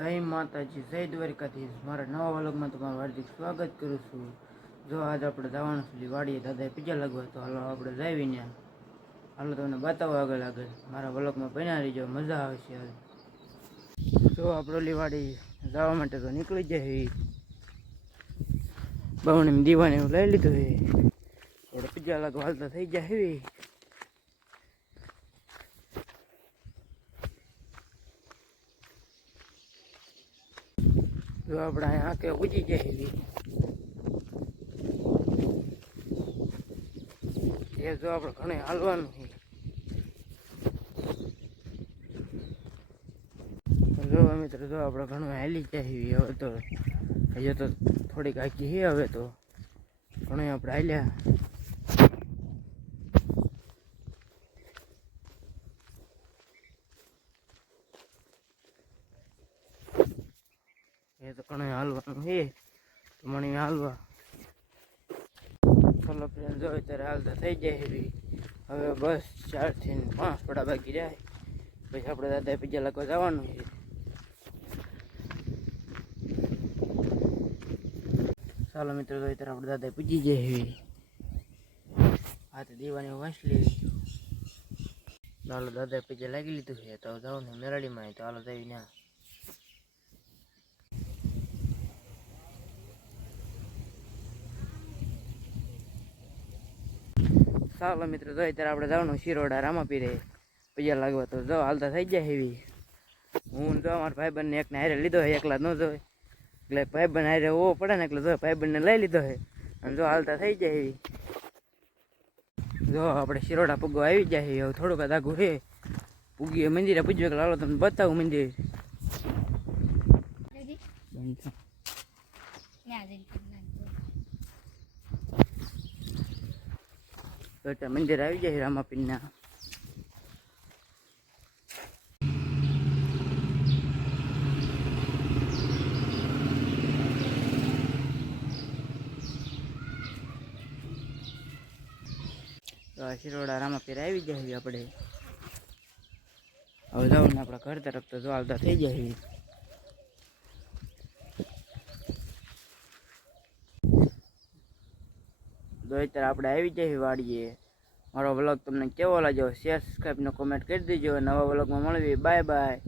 જય માતાજી, જય દ્વારકાધીશ. મારા નવા વ્લોગમાં તમારું હાર્દિક સ્વાગત કરું છું. જો આજ આપણે જવાનું છે વાડીએ, દાદાએ પીજા લાગવા, તો હાલો આપણે જાવીને હાલો તમને બતાવો આગળ મારા વ્લોગમાં બન્યા રહીજો, મજા આવશે. જો આપણે વાડી જવા માટે તો નીકળી જાય. બવણી દીવાને એવું લઈ લીધું છે, આપણે પીજા લાગવા હાલતા થઈ જાય. જો આપણે અહીંયા કે ઉજી જાય એ જો આપણે ઘણે હાલવાનું છે. જો મિત્રો, જો આપણે ઘણું હાલી જાય. હવે તો હજુ તો થોડીક આખી છે. હવે તો ઘણું આપણે હાલ્યા. એ તો ઘણું હાલવાનું છે, તો મને હાલવા ચાલો ફ્રેન્ડ. જો અત્યારે હાલતા થઈ જાય. હવે બસ 4 થી 5 પડા બાકી જાય, પછી આપણે દાદા પીજા લાગવા જવાનું છે. ચાલો મિત્રો, તો અત્યારે આપણે દાદા પૂજી જાય. હાથે દીવાની વાંચલી. ચાલો દાદા પીજા લાગી લીધું છે, તો જવાનું મેરાડીમાં. તો હાલો જઈ ના. ચાલો મિત્રો, જો અત્યારે આપણે જવાનું શિરોડા રામાપીરે પૈયા લાગવા. તો જો હાલતા થઈ જાય એવી. હું જો અમારા ભાઈબંધને એકને હારે લીધો છે, એકલા ન જોઈ એટલે ભાઈબંધ હારે હોવો પડે ને, એટલે જો ભાઈબંધને લઈ લીધો છે અને જો હાલતા થઈ જાય એવી. જો આપણે શિરોડા પૂગવા આવી જાય. હવે થોડુંક આઘું છે, પૂગીએ મંદિરે પૂજ્યું. એટલે હાલો તમને બતાવું મંદિર. તો મંદિર આવી જાય રામાપીરના. શિરોડા રામાપીર આવી જાય. આપણે હવે જવાનું આપણા ઘર તરફ. તો જો હાલતા થઈ જાય. તો અત્યારે આપણે આવી જાય વાડીએ. મારો વ્લોગ તમને કેવો લાગ્યો, શેર સબસ્ક્રાઈબ ને કોમેન્ટ કરી દેજો. નવા વ્લોગમાં મળવી. Bye bye.